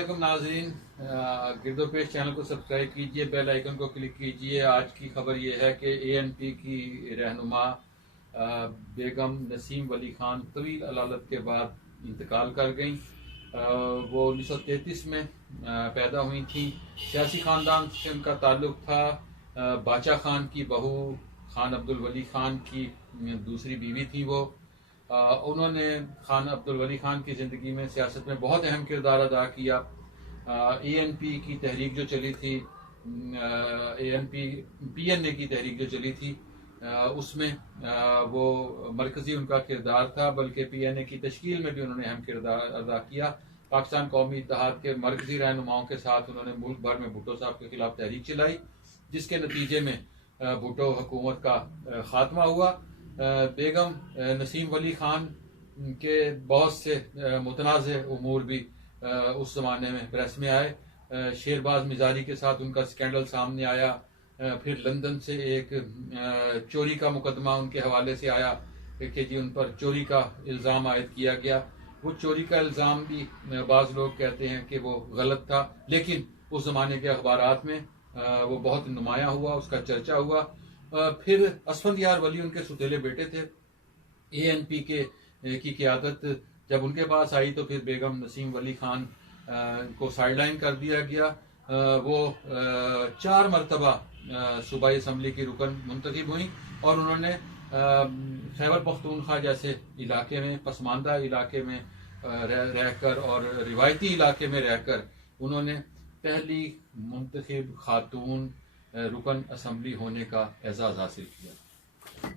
अस्सलामुअलैकुम नाज़रीन, गिरदोपेश चैनल को सब्सक्राइब कीजिए, बेल आइकन को क्लिक कीजिए। आज की खबर ये है कि एएनपी की रहनुमा बेगम नसीम वली खान तवील अलालत के बाद इंतकाल कर गईं। वो 1933 में पैदा हुई थी। सियासी ख़ानदान से उनका ताल्लुक़ था। बाचा खान की बहू खान अब्दुल वली खान की दूसरी बीवी थी वो। उन्होंने खान अब्दुल वली खान की ज़िंदगी में सियासत में बहुत अहम किरदार अदा किया। एएनपी की तहरीक जो चली थी, एएनपी पीएनए की तहरीक जो चली थी, उसमें वो मरकज़ी उनका किरदार था, बल्कि पीएनए की तश्कील में भी उन्होंने अहम किरदार अदा किया। पाकिस्तान कौमी इत्तेहाद के मरकज़ी रहनुमाओं के साथ उन्होंने मुल्क भर में भुट्टो साहब के खिलाफ तहरीक चलाई, जिसके नतीजे में भुट्टो हुकूमत का खात्मा हुआ। बेगम नसीम वली खान के बहुत से मुतनाज़ उमूर भी उस ज़माने में प्रेस में आए। शेरबाज मिजारी के साथ उनका स्कैंडल सामने आया। फिर लंदन से एक चोरी का मुकदमा उनके हवाले से आया कि जी उन पर चोरी का इल्ज़ाम आयद किया गया। वो चोरी का इल्ज़ाम भी बाज़ लोग कहते हैं कि वो गलत था, लेकिन उस ज़माने के अखबारात में वो बहुत नुमायाँ हुआ, उसका चर्चा हुआ। फिर असफंदियार वली उनके सुतेले बेटे थे। एएनपी की क़यादत जब उनके पास आई तो फिर बेगम नसीम वली खान को साइडलाइन कर दिया गया। वो 4 मरतबा सूबाई असम्बली की रुकन मुंतखब हुई और उन्होंने खैबर पख्तूनख्वा जैसे इलाके में, पसमानदा इलाके में रहकर और रिवायती इलाके में रहकर उन्होंने पहली मुंतखब खातून रुकन असम्बली होने का एजाज़ हासिल किया।